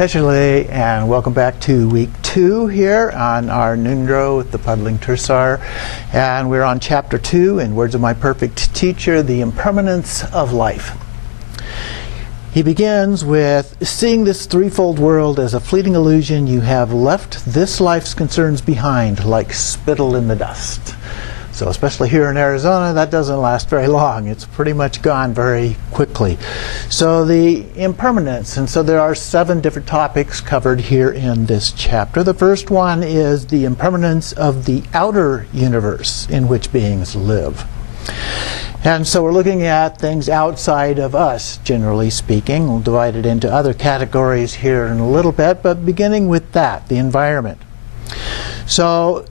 Teshile, and welcome back to week 2 here on our Ngondro with the Padling Tersar. And we're on chapter 2, in words of my perfect teacher, the Impermanence of Life. He begins with, seeing this threefold world as a fleeting illusion, you have left this life's concerns behind like spittle in the dust. So especially here in Arizona, that doesn't last very long. It's pretty much gone very quickly. So the impermanence, and so there are 7 different topics covered here in this chapter. The first one is the impermanence of the outer universe in which beings live. And so we're looking at things outside of us, generally speaking. We'll divide it into other categories here in a little bit, but beginning with that, the environment. So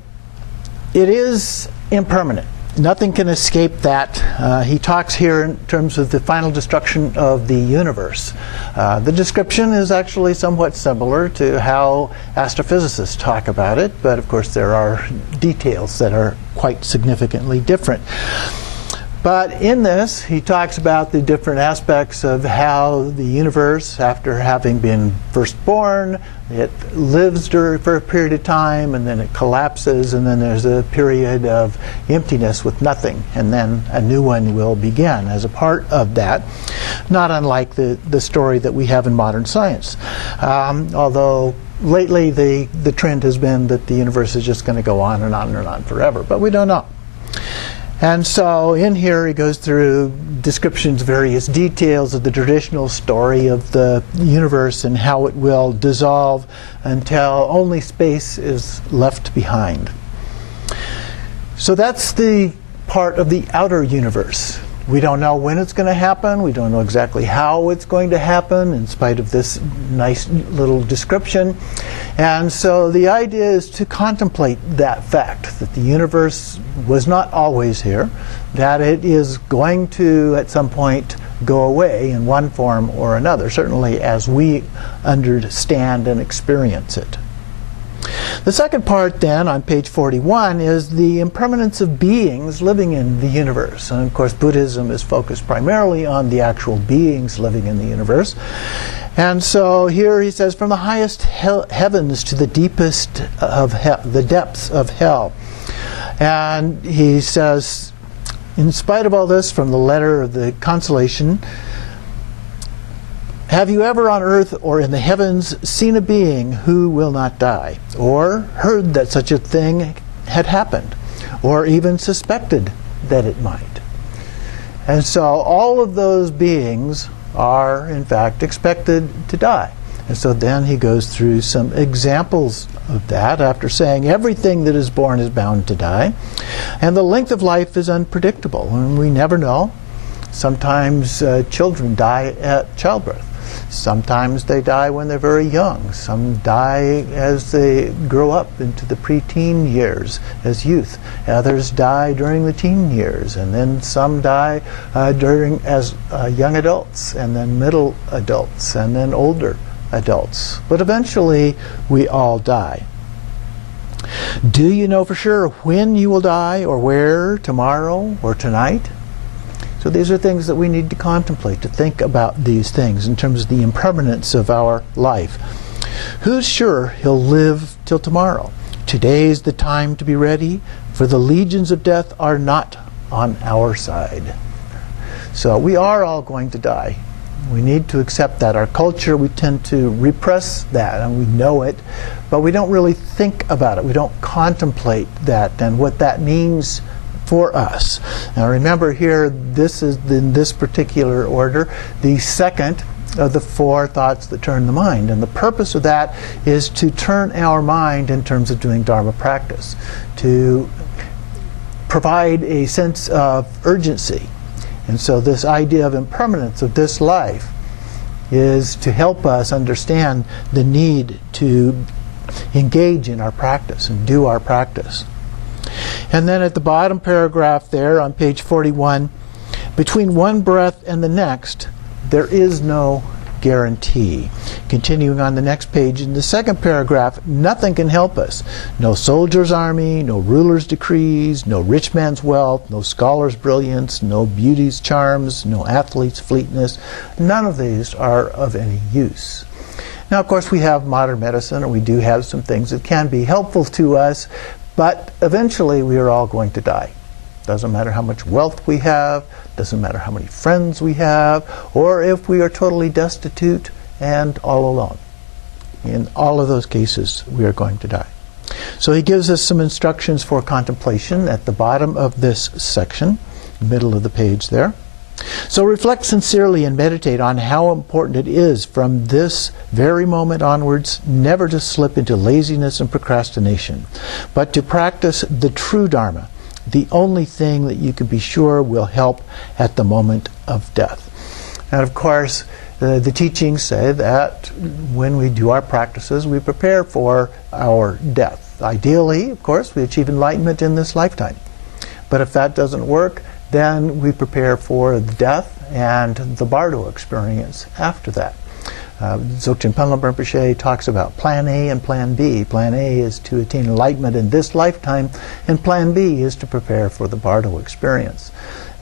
it is impermanent. Nothing can escape that. He talks here in terms of the final destruction of the universe. The description is actually somewhat similar to how astrophysicists talk about it, but of course there are details that are quite significantly different. But in this, he talks about the different aspects of how the universe, after having been first born, it lives for a period of time, and then it collapses, and then there's a period of emptiness with nothing, and then a new one will begin as a part of that, not unlike the story that we have in modern science. Although lately the trend has been that the universe is just going to go on and on and on forever, but we don't know. And so in here he goes through descriptions, various details of the traditional story of the universe and how it will dissolve until only space is left behind. So that's the part of the outer universe. We don't know when it's going to happen. We don't know exactly how it's going to happen, in spite of this nice little description. And so the idea is to contemplate that fact, that the universe was not always here, that it is going to, at some point, go away in one form or another, certainly as we understand and experience it. The second part then, on page 41, is the impermanence of beings living in the universe. And of course Buddhism is focused primarily on the actual beings living in the universe. And so here he says, from the highest heavens to the deepest of the depths of hell. And he says, in spite of all this, from the letter of the Consolation, have you ever on earth or in the heavens seen a being who will not die, or heard that such a thing had happened, or even suspected that it might? And so all of those beings are in fact expected to die. And so then he goes through some examples of that after saying everything that is born is bound to die, and the length of life is unpredictable, and we never know. Sometimes children die at childbirth. Sometimes they die when they're very young. Some die as they grow up into the preteen years as youth. Others die during the teen years, and then some die as young adults, and then middle adults, and then older adults. But eventually we all die. Do you know for sure when you will die, or where, tomorrow or tonight? So these are things that we need to contemplate, to think about these things in terms of the impermanence of our life. Who's sure he'll live till tomorrow? Today's the time to be ready, for the legions of death are not on our side. So we are all going to die. We need to accept that. Our culture, we tend to repress that, and we know it, but we don't really think about it. We don't contemplate that and what that means for us. Now remember here, this is in this particular order the second of the 4 thoughts that turn the mind, and the purpose of that is to turn our mind in terms of doing dharma practice, to provide a sense of urgency. And so this idea of impermanence of this life is to help us understand the need to engage in our practice and do our practice. And then at the bottom paragraph there on page 41, between one breath and the next, there is no guarantee. Continuing on the next page, in the second paragraph, nothing can help us. No soldier's army, no ruler's decrees, no rich man's wealth, no scholar's brilliance, no beauty's charms, no athlete's fleetness. None of these are of any use. Now, of course, we have modern medicine, and we do have some things that can be helpful to us, but eventually we are all going to die. Doesn't matter how much wealth we have, doesn't matter how many friends we have, or if we are totally destitute and all alone. In all of those cases, we are going to die. So he gives us some instructions for contemplation at the bottom of this section, middle of the page there. So reflect sincerely and meditate on how important it is from this very moment onwards never to slip into laziness and procrastination, but to practice the true dharma, the only thing that you can be sure will help at the moment of death. And of course, the teachings say that when we do our practices, we prepare for our death. Ideally, of course, we achieve enlightenment in this lifetime. But if that doesn't work, then we prepare for death and the bardo experience after that. Dzogchen Penlop Rinpoche talks about Plan A and Plan B. Plan A is to attain enlightenment in this lifetime, and Plan B is to prepare for the bardo experience.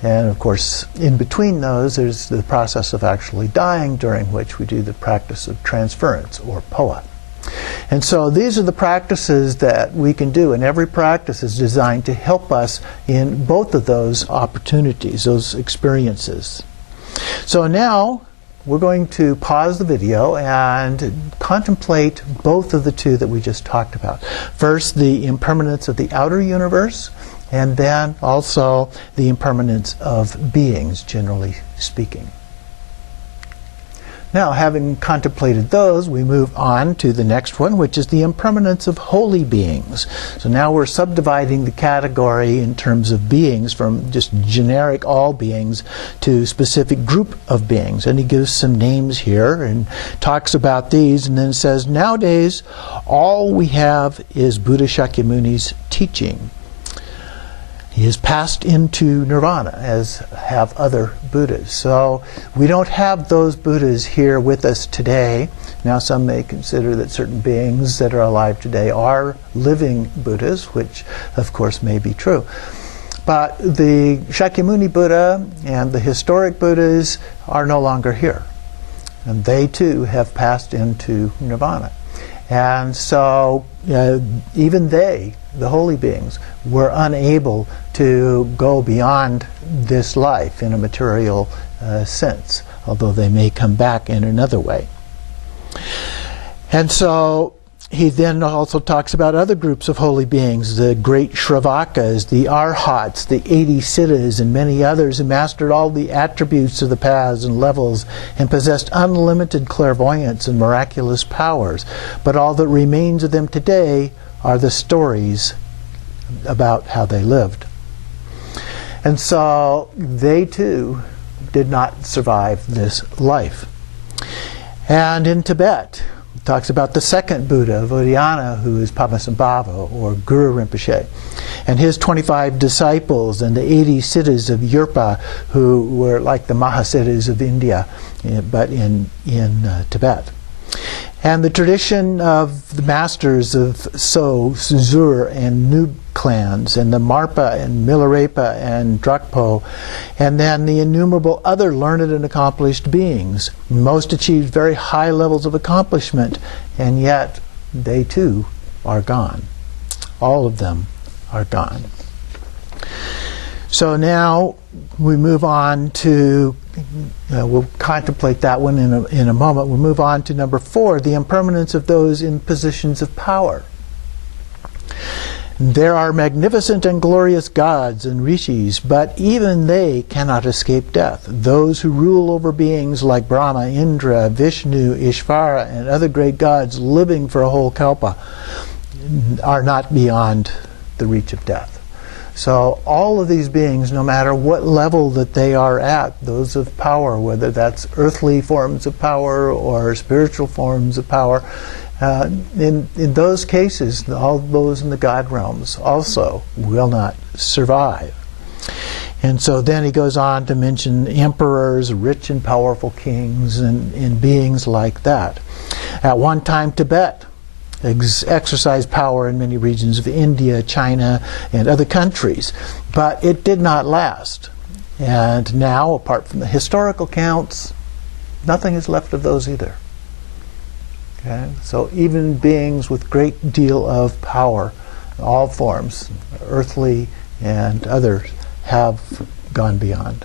And of course, in between those, there's the process of actually dying, during which we do the practice of transference, or POA. And so these are the practices that we can do, and every practice is designed to help us in both of those opportunities, those experiences. So now we're going to pause the video and contemplate both of the two that we just talked about. First, the impermanence of the outer universe, and then also the impermanence of beings, generally speaking. Now, having contemplated those, we move on to the next one, which is the impermanence of holy beings. So now we're subdividing the category in terms of beings from just generic all beings to specific group of beings. And he gives some names here and talks about these, and then says, nowadays, all we have is Buddha Shakyamuni's teaching. He has passed into nirvana, as have other Buddhas. So we don't have those Buddhas here with us today. Now some may consider that certain beings that are alive today are living Buddhas, which of course may be true. But the Shakyamuni Buddha and the historic Buddhas are no longer here. And they too have passed into nirvana. And so even they, the holy beings, were unable to go beyond this life in a material sense, although they may come back in another way. And so he then also talks about other groups of holy beings, the great Shravakas, the Arhats, the 80 Siddhas, and many others who mastered all the attributes of the paths and levels and possessed unlimited clairvoyance and miraculous powers. But all that remains of them today are the stories about how they lived. And so they too did not survive this life. And in Tibet, it talks about the second Buddha, Vajrayana, who is Padmasambhava, or Guru Rinpoche, and his 25 disciples, and the 80 Siddhas of Yerpa, who were like the Mahasiddhas of India, but in Tibet. And the tradition of the masters of So, Zur, and Nub clans, and the Marpa and Milarepa and Drakpo, and then the innumerable other learned and accomplished beings. Most achieved very high levels of accomplishment, and yet they too are gone. All of them are gone. So now we move on to, we'll contemplate that one in a moment. We'll move on to number 4, the impermanence of those in positions of power. There are magnificent and glorious gods and rishis, but even they cannot escape death. Those who rule over beings like Brahma, Indra, Vishnu, Ishvara, and other great gods living for a whole kalpa are not beyond the reach of death. So all of these beings, no matter what level that they are at, those of power, whether that's earthly forms of power or spiritual forms of power, in those cases, all those in the God realms also will not survive. And so then he goes on to mention emperors, rich and powerful kings, and beings like that. At one time, Tibet exercised power in many regions of India, China, and other countries, but it did not last. And now, apart from the historical counts, nothing is left of those either. Okay? So even beings with great deal of power, all forms, earthly and others, have gone beyond.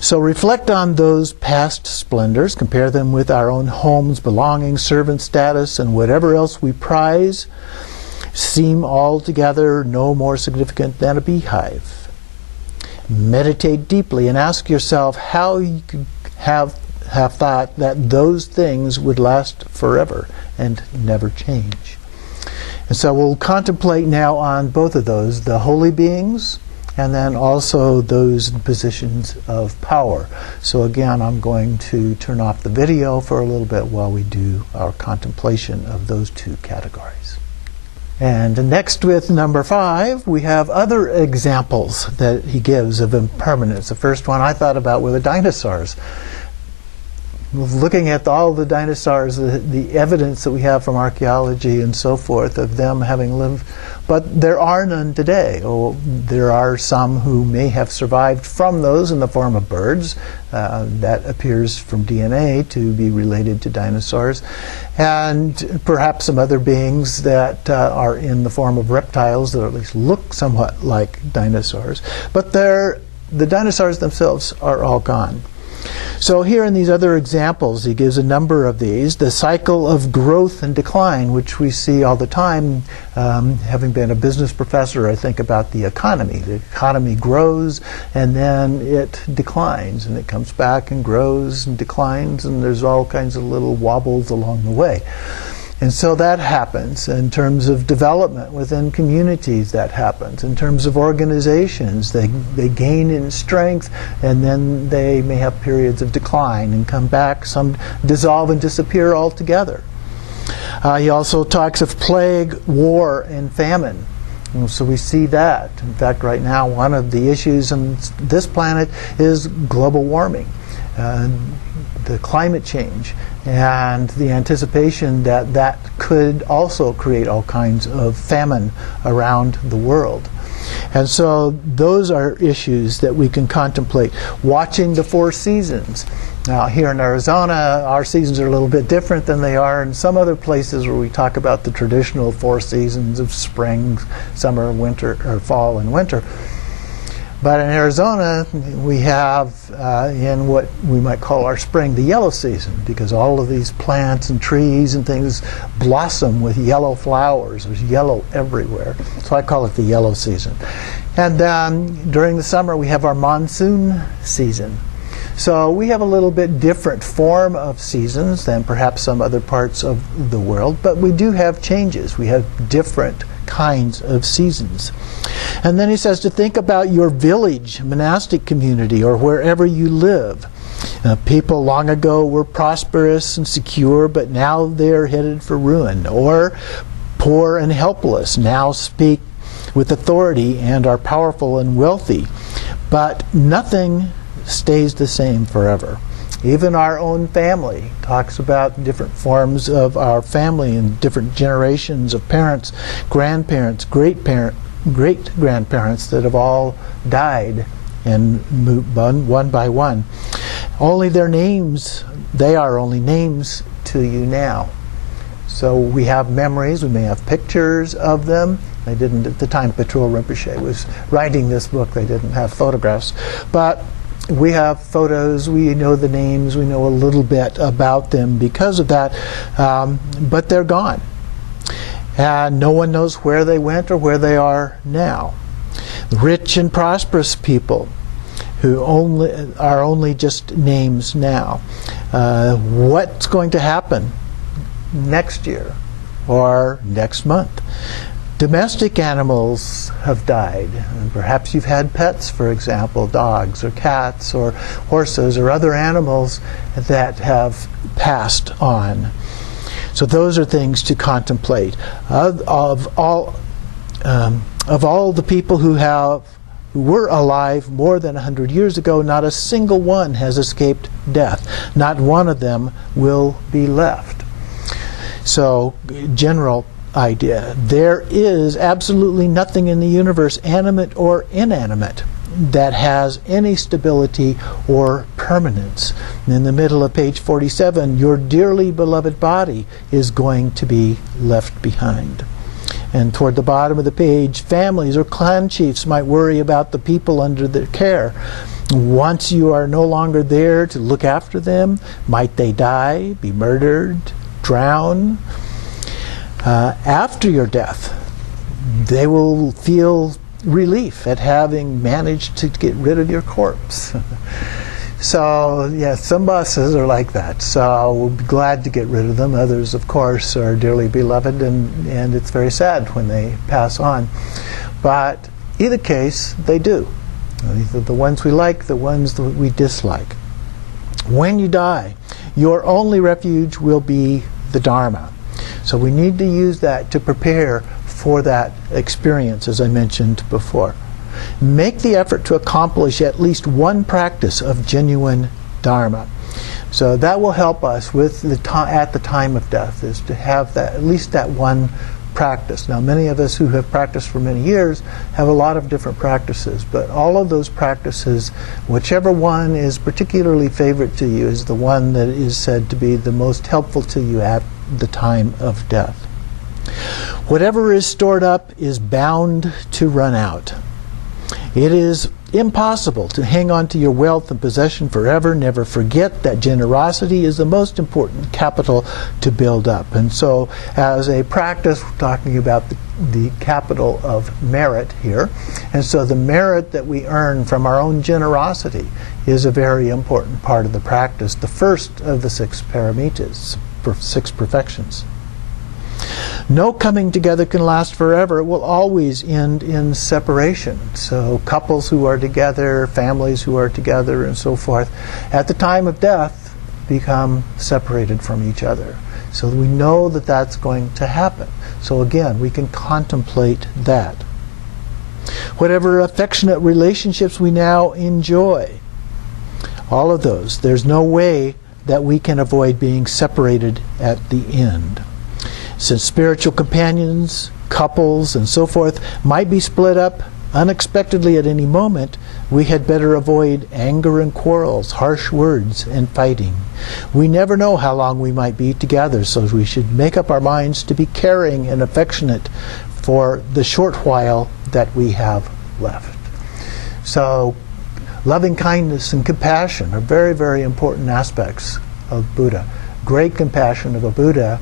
So reflect on those past splendors, compare them with our own homes, belongings, servant status, and whatever else we prize seem altogether no more significant than a beehive. Meditate deeply and ask yourself how you could have thought that those things would last forever and never change. And so we'll contemplate now on both of those, the holy beings and then also those positions of power. So again, I'm going to turn off the video for a little bit while we do our contemplation of those two categories. And next, with number 5, we have other examples that he gives of impermanence. The first one I thought about were the dinosaurs. Looking at all the dinosaurs, the evidence that we have from archaeology and so forth of them having lived, but there are none today. Oh, there are some who may have survived from those in the form of birds. That appears from DNA to be related to dinosaurs. And perhaps some other beings that are in the form of reptiles that at least look somewhat like dinosaurs. But the dinosaurs themselves are all gone. So here in these other examples, he gives a number of these. The cycle of growth and decline, which we see all the time. Having been a business professor, I think about the economy. The economy grows and then it declines, and it comes back and grows and declines, and there's all kinds of little wobbles along the way. And so that happens in terms of development within communities. That happens in terms of organizations. They gain in strength, and then they may have periods of decline and come back. Some dissolve and disappear altogether. He also talks of plague, war, and famine. And so we see that. In fact, right now, one of the issues on this planet is global warming, the climate change, and the anticipation that that could also create all kinds of famine around the world. And so those are issues that we can contemplate. Watching the 4 seasons. Now here in Arizona, our seasons are a little bit different than they are in some other places where we talk about the traditional 4 seasons of spring, summer, winter, or fall and winter. But in Arizona, we have in what we might call our spring, the yellow season, because all of these plants and trees and things blossom with yellow flowers. There's yellow everywhere. So I call it the yellow season. And during the summer, we have our monsoon season. So we have a little bit different form of seasons than perhaps some other parts of the world, but we do have changes. We have different kinds of seasons. And then he says to think about your village, monastic community, or wherever you live. People long ago were prosperous and secure, but now they're headed for ruin. Or poor and helpless, now speak with authority and are powerful and wealthy. But nothing stays the same forever. Even our own family talks about different forms of our family and different generations of parents, grandparents, great-grandparents that have all died and moved one by one. Only their names, they are only names to you now. So we have memories, we may have pictures of them. They didn't, at the time Patrul Rinpoche was writing this book, they didn't have photographs. But we have photos, we know the names, we know a little bit about them because of that, but they're gone. And no one knows where they went or where they are now. Rich and prosperous people who are only just names now. What's going to happen next year or next month? Domestic animals have died. And perhaps you've had pets, for example, dogs or cats or horses or other animals that have passed on. So those are things to contemplate. Of all the people who were alive more than 100 years ago, not a single one has escaped death. Not one of them will be left. So, general idea. There is absolutely nothing in the universe, animate or inanimate, that has any stability or permanence. And in the middle of page 47, your dearly beloved body is going to be left behind. And toward the bottom of the page, families or clan chiefs might worry about the people under their care. Once you are no longer there to look after them, might they die, be murdered, drown? After your death, they will feel relief at having managed to get rid of your corpse. So, yeah, some bosses are like that. So we'll be glad to get rid of them. Others, of course, are dearly beloved, and it's very sad when they pass on. But either case, they do. Either the ones we like, the ones that we dislike. When you die, your only refuge will be the dharma. So we need to use that to prepare for that experience, as I mentioned before. Make the effort to accomplish at least one practice of genuine dharma. So that will help us with at the time of death, is to have that, at least that one practice. Now, many of us who have practiced for many years have a lot of different practices, but all of those practices, whichever one is particularly favorite to you, is the one that is said to be the most helpful to you at the time of death. Whatever is stored up is bound to run out. It is impossible to hang on to your wealth and possession forever. Never forget that generosity is the most important capital to build up. And so, as a practice, we're talking about the capital of merit here. And so the merit that we earn from our own generosity is a very important part of the practice, the first of the 6 paramitas, 6 perfections. No coming together can last forever. It will always end in separation. So couples who are together, families who are together, and so forth, at the time of death become separated from each other. So we know that that's going to happen. So again, we can contemplate that. Whatever affectionate relationships we now enjoy, all of those, there's no way that we can avoid being separated at the end. Since spiritual companions, couples, and so forth might be split up unexpectedly at any moment, we had better avoid anger and quarrels, harsh words, and fighting. We never know how long we might be together, so we should make up our minds to be caring and affectionate for the short while that we have left. So, loving kindness and compassion are very, very important aspects of Buddha. Great compassion of a Buddha,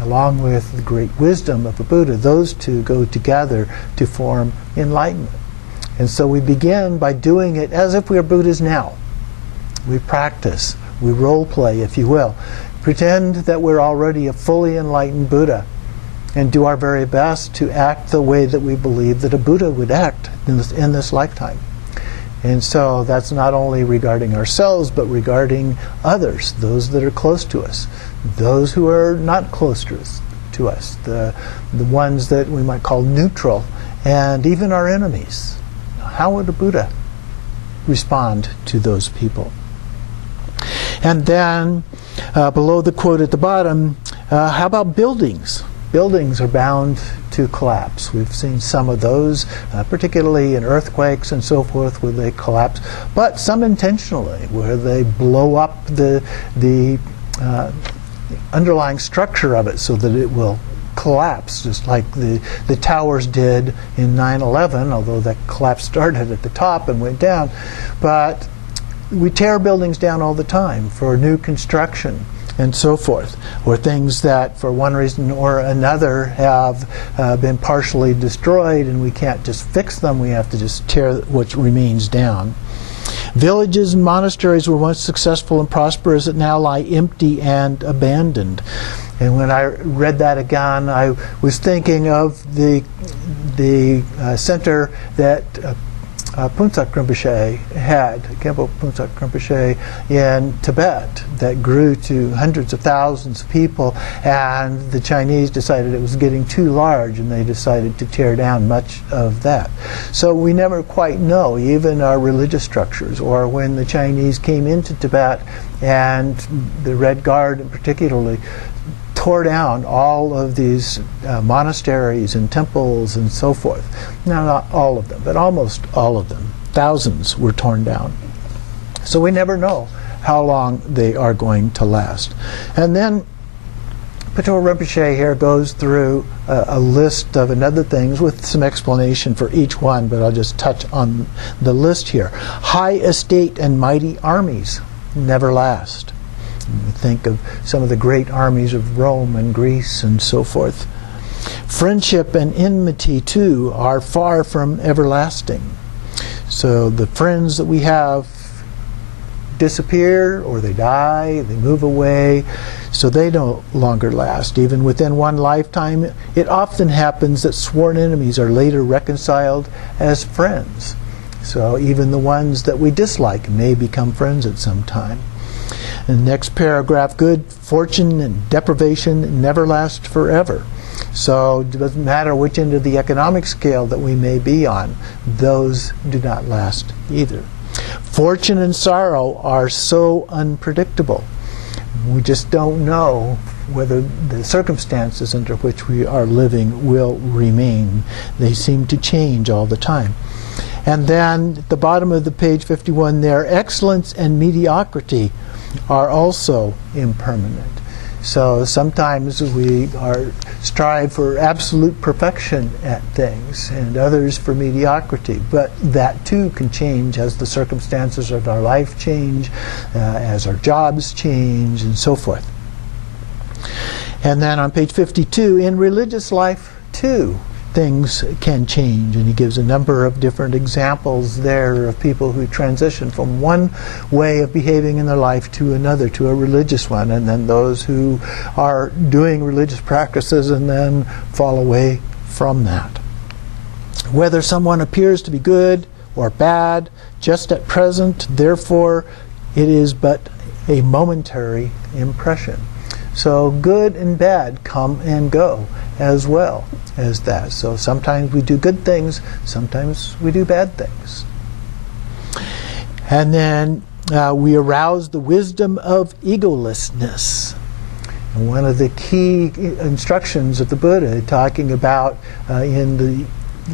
along with the great wisdom of a Buddha, those two go together to form enlightenment. And so we begin by doing it as if we are Buddhas now. We practice, we role play, if you will. Pretend that we're already a fully enlightened Buddha and do our very best to act the way that we believe that a Buddha would act in this lifetime. And so that's not only regarding ourselves, but regarding others, those that are close to us, those who are not close to us, the ones that we might call neutral, and even our enemies. How would a Buddha respond to those people? And then, below the quote at the bottom, how about buildings? Buildings are bound to collapse. We've seen some of those, particularly in earthquakes and so forth, where they collapse, but some intentionally, where they blow up the underlying structure of it so that it will collapse, just like the towers did in 9/11, although that collapse started at the top and went down. But we tear buildings down all the time for new construction and so forth, or things that for one reason or another have been partially destroyed, and we can't just fix them, we have to just tear what remains down. Villages and monasteries were once successful and prosperous that now lie empty and abandoned. And when I read that again, I was thinking of the center that Punsak Rinpoche had, Khenpo Punsak Rinpoche in Tibet, that grew to hundreds of thousands of people, and the Chinese decided it was getting too large, and they decided to tear down much of that. So we never quite know, even our religious structures, or when the Chinese came into Tibet, and the Red Guard particularly tore down all of these monasteries and temples and so forth. Now, not all of them, but almost all of them. thousands were torn down. So we never know how long they are going to last. And then Patul Rinpoche here goes through a list of another things with some explanation for each one, but I'll just touch on the list here. High estate and mighty armies never last. You think of some of the great armies of Rome and Greece and so forth. Friendship and enmity, too, are far from everlasting. So the friends that we have disappear, or they die, they move away, so they no longer last. Even within one lifetime, it often happens that sworn enemies are later reconciled as friends. So even the ones that we dislike may become friends at some time. In the next paragraph, good fortune and deprivation never last forever. So it doesn't matter which end of the economic scale that we may be on, those do not last either. Fortune and sorrow are so unpredictable. We just don't know whether the circumstances under which we are living will remain. They seem to change all the time. And then at the bottom of the page 51 there, excellence and mediocrity are also impermanent. So sometimes we strive for absolute perfection at things, and others for mediocrity. But that too can change as the circumstances of our life change, as our jobs change, and so forth. And then on page 52, in religious life too, things can change, and he gives a number of different examples there of people who transition from one way of behaving in their life to another, to a religious one, and then those who are doing religious practices and then fall away from that. Whether someone appears to be good or bad just at present, therefore it is but a momentary impression. So good and bad come and go as well as that. So sometimes we do good things, sometimes we do bad things. And then we arouse the wisdom of egolessness. And one of the key instructions of the Buddha, talking about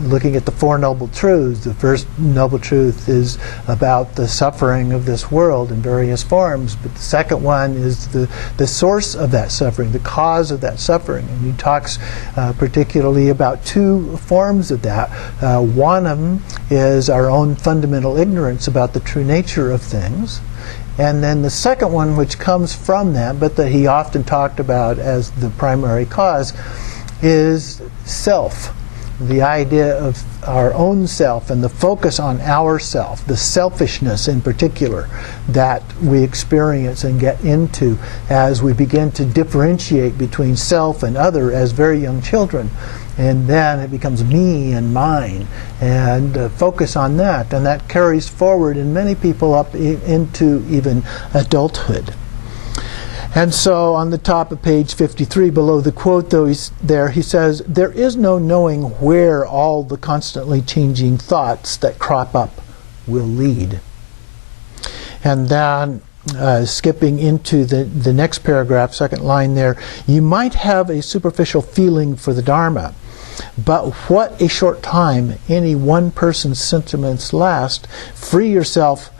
looking at the Four Noble Truths, the first Noble Truth is about the suffering of this world in various forms, but the second one is the source of that suffering, the cause of that suffering. And he talks particularly about two forms of that. One of them is our own fundamental ignorance about the true nature of things. And then the second one, which comes from that, but that he often talked about as the primary cause, is self. The idea of our own self and the focus on our self, the selfishness in particular that we experience and get into as we begin to differentiate between self and other as very young children. And then it becomes me and mine, and focus on that. And that carries forward in many people up into even adulthood. And so on the top of page 53, below the quote, though, he says, there is no knowing where all the constantly changing thoughts that crop up will lead. And then skipping into the next paragraph, second line there, you might have a superficial feeling for the Dharma, but what a short time any one person's sentiments last. Free yourself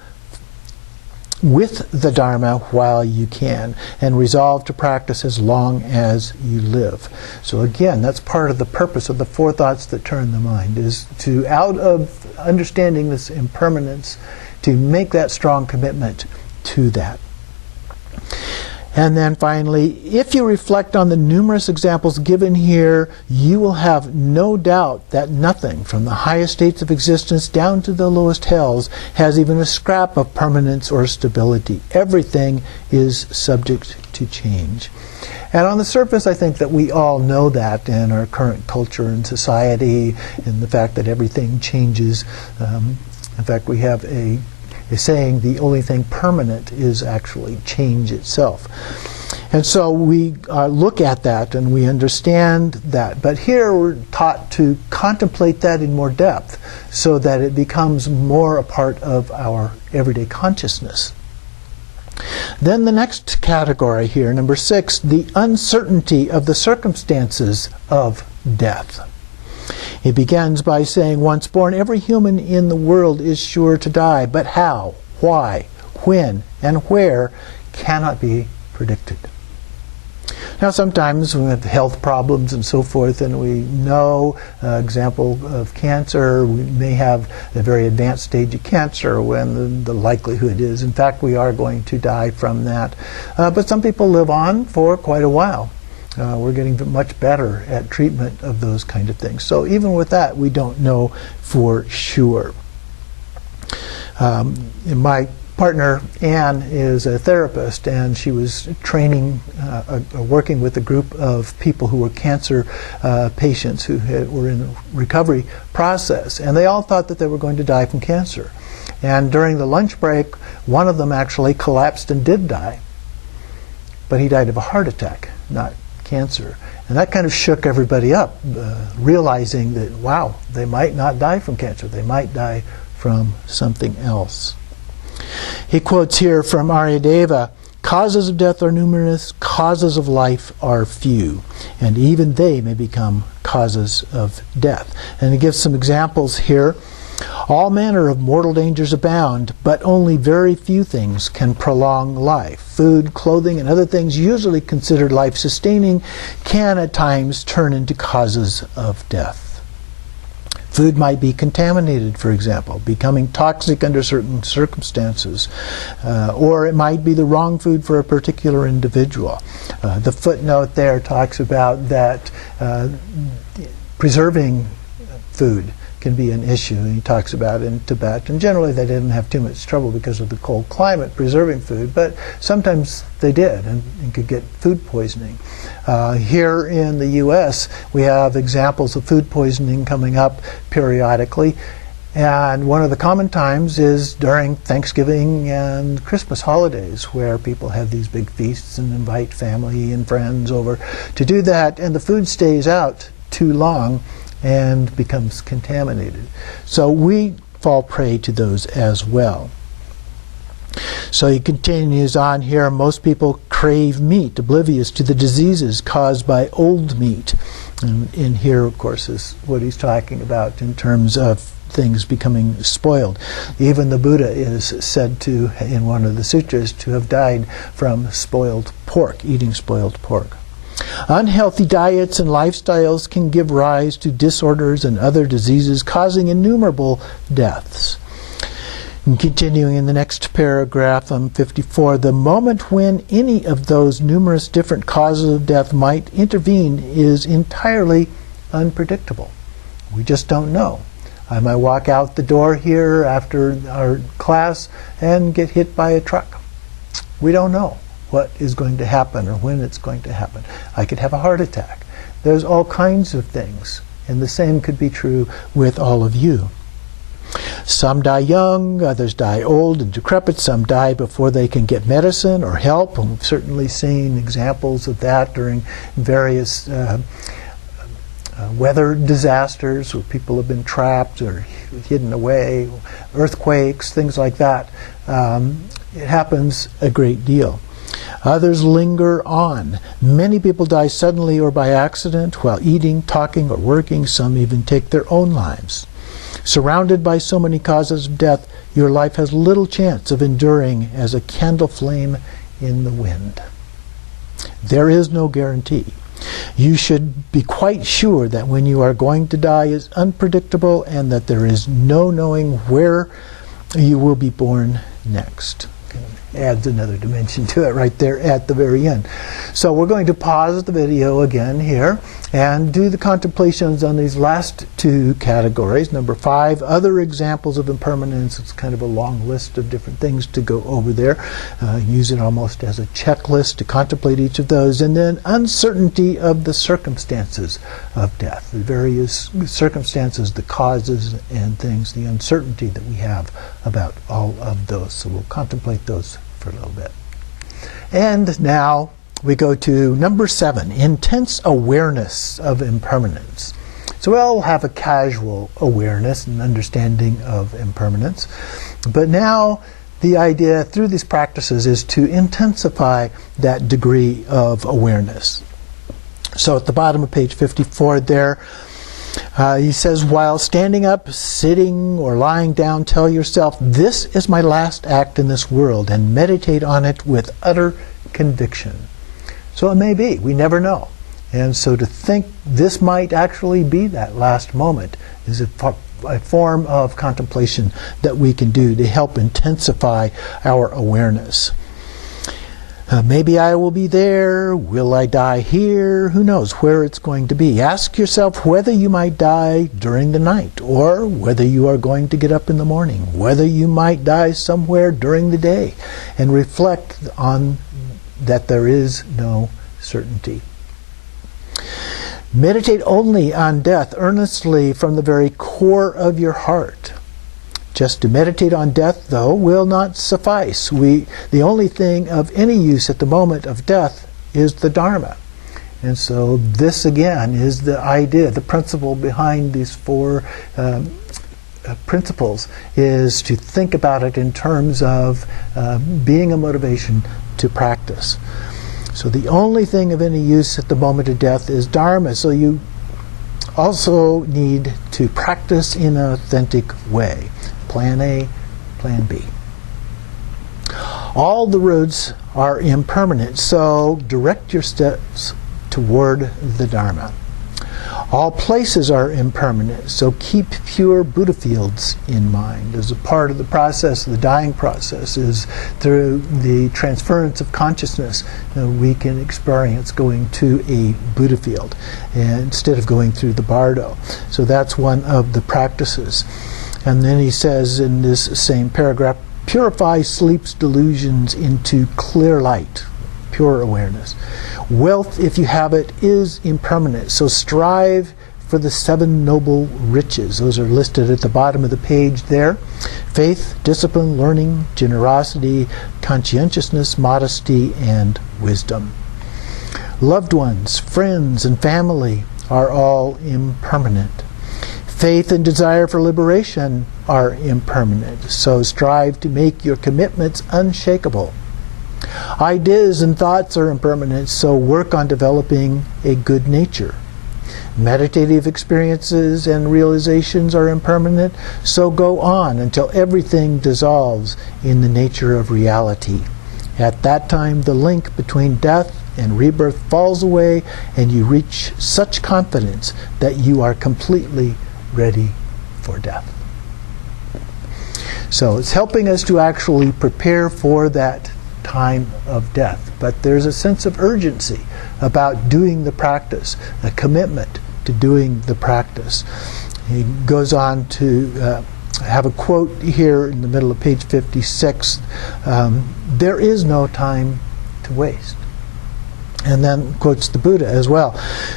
with the Dharma while you can, and resolve to practice as long as you live. So again, that's part of the purpose of the four thoughts that turn the mind, is to, out of understanding this impermanence, to make that strong commitment to that. And then finally, if you reflect on the numerous examples given here, you will have no doubt that nothing, from the highest states of existence down to the lowest hells, has even a scrap of permanence or stability. Everything is subject to change. And on the surface, I think that we all know that in our current culture and society, and the fact that everything changes. In fact, we have a saying, the only thing permanent is actually change itself. And so we look at that and we understand that. But here we're taught to contemplate that in more depth so that it becomes more a part of our everyday consciousness. Then the next category here, number 6, the uncertainty of the circumstances of death. He begins by saying, once born, every human in the world is sure to die, but how, why, when, and where cannot be predicted. Now sometimes we have health problems and so forth, and we know, example of cancer, we may have a very advanced stage of cancer when the likelihood is, in fact, we are going to die from that. But some people live on for quite a while. We're getting much better at treatment of those kind of things. So even with that, we don't know for sure. My partner, Anne, is a therapist, and she was training, working with a group of people who were cancer patients who were in a recovery process, and they all thought that they were going to die from cancer. And during the lunch break, one of them actually collapsed and did die, but he died of a heart attack, not cancer. And that kind of shook everybody up, realizing that, wow, they might not die from cancer, they might die from something else. He quotes here from Aryadeva, causes of death are numerous, causes of life are few, and even they may become causes of death. And he gives some examples here. All manner of mortal dangers abound, but only very few things can prolong life. Food, clothing, and other things usually considered life-sustaining can at times turn into causes of death. Food might be contaminated, for example, becoming toxic under certain circumstances, or it might be the wrong food for a particular individual. The footnote there talks about that preserving food can be an issue. He talks about it in Tibet, and generally they didn't have too much trouble because of the cold climate preserving food, but sometimes they did and could get food poisoning. Here in the U.S., we have examples of food poisoning coming up periodically, and one of the common times is during Thanksgiving and Christmas holidays, where people have these big feasts and invite family and friends over to do that, and the food stays out too long and becomes contaminated. So we fall prey to those as well. So he continues on here, most people crave meat, oblivious to the diseases caused by old meat. And in here, of course, is what he's talking about in terms of things becoming spoiled. Even the Buddha is said to, in one of the sutras, to have died from spoiled pork, eating spoiled pork. Unhealthy diets and lifestyles can give rise to disorders and other diseases, causing innumerable deaths. And continuing in the next paragraph on 54, the moment when any of those numerous different causes of death might intervene is entirely unpredictable. We just don't know. I might walk out the door here after our class and get hit by a truck. We don't know what is going to happen or when it's going to happen. I could have a heart attack. There's all kinds of things, and the same could be true with all of you. Some die young, others die old and decrepit, some die before they can get medicine or help, and we've certainly seen examples of that during various weather disasters where people have been trapped or hidden away, earthquakes, things like that. It happens a great deal. Others linger on. Many people die suddenly or by accident while eating, talking, or working. Some even take their own lives. Surrounded by so many causes of death, your life has little chance of enduring as a candle flame in the wind. There is no guarantee. You should be quite sure that when you are going to die is unpredictable and that there is no knowing where you will be born next. Adds another dimension to it right there at the very end. So we're going to pause the video again here and do the contemplations on these last two categories. Number 5, other examples of impermanence. It's kind of a long list of different things to go over there. Use it almost as a checklist to contemplate each of those. And then uncertainty of the circumstances of death. The various circumstances, the causes and things, the uncertainty that we have about all of those. So we'll contemplate those for a little bit. And now we go to number 7, intense awareness of impermanence. So we all have a casual awareness and understanding of impermanence. But now the idea through these practices is to intensify that degree of awareness. So at the bottom of page 54 there, He says, while standing up, sitting, or lying down, tell yourself, this is my last act in this world, and meditate on it with utter conviction. So it may be. We never know. And so to think this might actually be that last moment is a form of contemplation that we can do to help intensify our awareness. Maybe I will be there. Will I die here? Who knows where it's going to be? Ask yourself whether you might die during the night, or whether you are going to get up in the morning, whether you might die somewhere during the day, and reflect on that there is no certainty. Meditate only on death earnestly from the very core of your heart. Just to meditate on death, though, will not suffice. The only thing of any use at the moment of death is the dharma. And so this, again, is the idea, the principle behind these four principles, is to think about it in terms of being a motivation to practice. So the only thing of any use at the moment of death is dharma. So you also need to practice in an authentic way. Plan A, Plan B. All the roads are impermanent, so direct your steps toward the Dharma. All places are impermanent, so keep pure Buddha fields in mind. As a part of the process, the dying process, is through the transference of consciousness, we can experience going to a Buddha field instead of going through the bardo. So that's one of the practices. And then he says in this same paragraph, purify sleep's delusions into clear light, pure awareness. Wealth, if you have it, is impermanent, so strive for the 7 noble riches. Those are listed at the bottom of the page there. Faith, discipline, learning, generosity, conscientiousness, modesty, and wisdom. Loved ones, friends, and family are all impermanent. Faith and desire for liberation are impermanent, so strive to make your commitments unshakable. Ideas and thoughts are impermanent, so work on developing a good nature. Meditative experiences and realizations are impermanent, so go on until everything dissolves in the nature of reality. At that time, the link between death and rebirth falls away, and you reach such confidence that you are completely ready for death. So it's helping us to actually prepare for that time of death. But there's a sense of urgency about doing the practice, a commitment to doing the practice. He goes on to have a quote here in the middle of page 56. There is no time to waste. And then quotes the Buddha as well.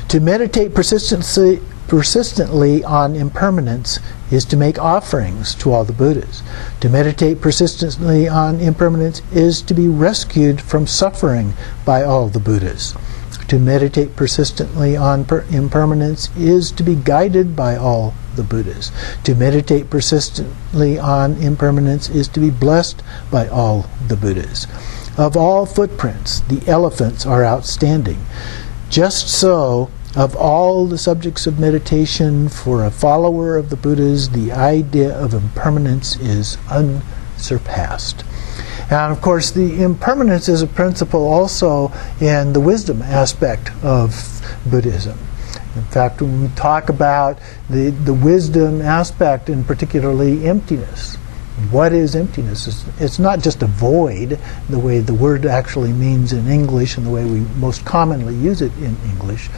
To meditate persistently on impermanence is to make offerings to all the Buddhas. To meditate persistently on impermanence is to be rescued from suffering by all the Buddhas. To meditate persistently on impermanence is to be guided by all the Buddhas. To meditate persistently on impermanence is to be blessed by all the Buddhas. Of all footprints, the elephants are outstanding. Just so, of all the subjects of meditation, for a follower of the Buddhas, the idea of impermanence is unsurpassed. And of course, the impermanence is a principle also in the wisdom aspect of Buddhism. In fact, when we talk about the wisdom aspect, and particularly emptiness, what is emptiness? It's not just a void, the way the word actually means in English and the way we most commonly use it in English.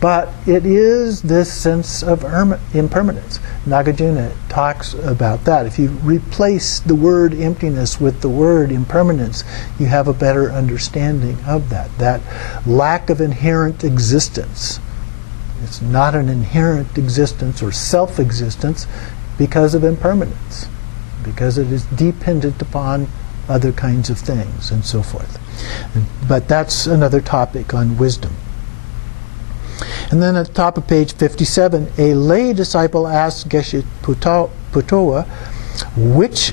But it is this sense of impermanence. Nagarjuna talks about that. If you replace the word emptiness with the word impermanence, you have a better understanding of that lack of inherent existence. It's not an inherent existence or self-existence because of impermanence, because it is dependent upon other kinds of things and so forth. But that's another topic on wisdom. And then at the top of page 57, a lay disciple asked Geshe Putowa which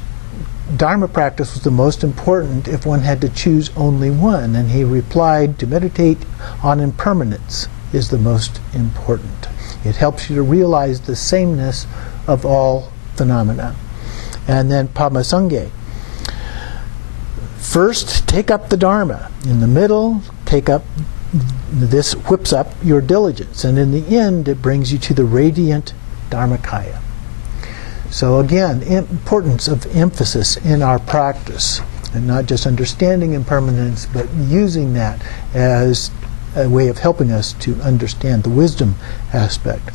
Dharma practice was the most important if one had to choose only one. And he replied, to meditate on impermanence is the most important. It helps you to realize the sameness of all phenomena. And then Padma Sangye. First, take up the dharma. In the middle, this whips up your diligence. And in the end, it brings you to the radiant dharmakaya. So again, importance of emphasis in our practice. And not just understanding impermanence, but using that as a way of helping us to understand the wisdom aspect.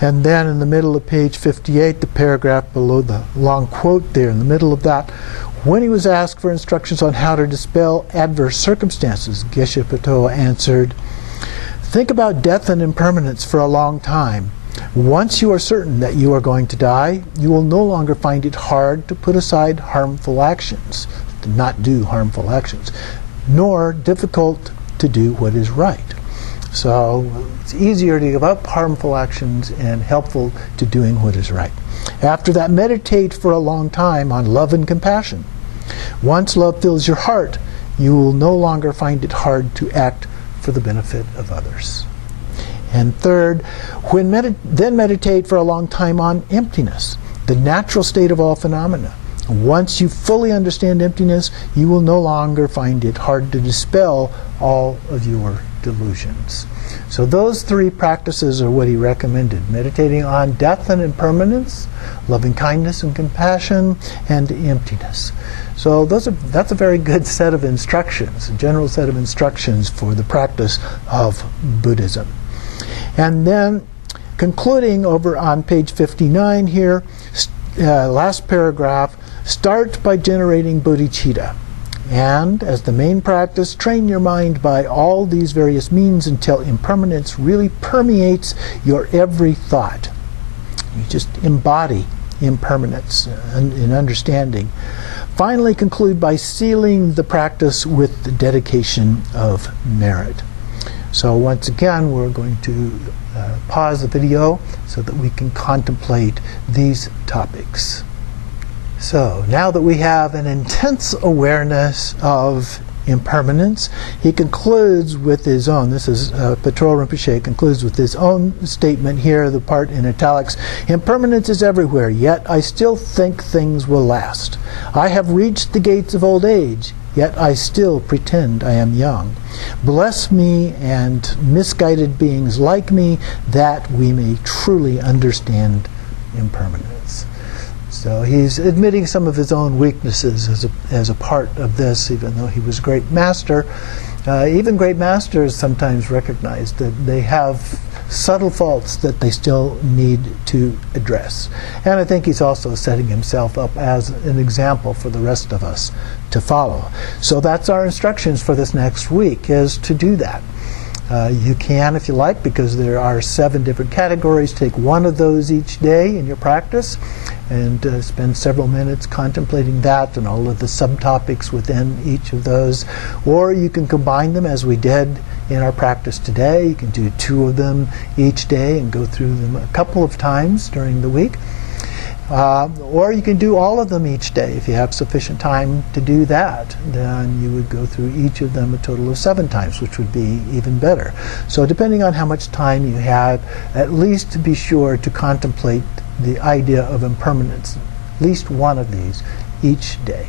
And then in the middle of page 58, the paragraph below the long quote there, in the middle of that, when he was asked for instructions on how to dispel adverse circumstances, Geshe Patoa answered, "Think about death and impermanence for a long time. Once you are certain that you are going to die, you will no longer find it hard to put aside harmful actions, to not do harmful actions, nor difficult to do what is right." So it's easier to give up harmful actions and helpful to doing what is right. After that, meditate for a long time on love and compassion. Once love fills your heart, you will no longer find it hard to act for the benefit of others. And third, then meditate for a long time on emptiness, the natural state of all phenomena. Once you fully understand emptiness, you will no longer find it hard to dispel all of your delusions. So those three practices are what he recommended: meditating on death and impermanence, loving kindness and compassion, and emptiness. So that's a very good set of instructions, a general set of instructions for the practice of Buddhism. And then concluding over on page 59 here, last paragraph, start by generating bodhicitta. And as the main practice, train your mind by all these various means until impermanence really permeates your every thought. You just embody impermanence in understanding. Finally, conclude by sealing the practice with the dedication of merit. So once again, we're going to pause the video so that we can contemplate these topics. So now that we have an intense awareness of impermanence, he concludes with his own, this is Patrol Rinpoche concludes with his own statement here, the part in italics: "Impermanence is everywhere, yet I still think things will last. I have reached the gates of old age, yet I still pretend I am young. Bless me and misguided beings like me, that we may truly understand impermanence." So he's admitting some of his own weaknesses as a part of this, even though he was a great master. Even great masters sometimes recognize that they have subtle faults that they still need to address. And I think he's also setting himself up as an example for the rest of us to follow. So that's our instructions for this next week, is to do that. You can, if you like, because there are 7 different categories, take one of those each day in your practice and spend several minutes contemplating that and all of the subtopics within each of those. Or you can combine them as we did in our practice today. You can do 2 of them each day and go through them a couple of times during the week. Or you can do all of them each day. If you have sufficient time to do that, then you would go through each of them a total of 7 times, which would be even better. So depending on how much time you have, at least be sure to contemplate the idea of impermanence, at least one of these each day.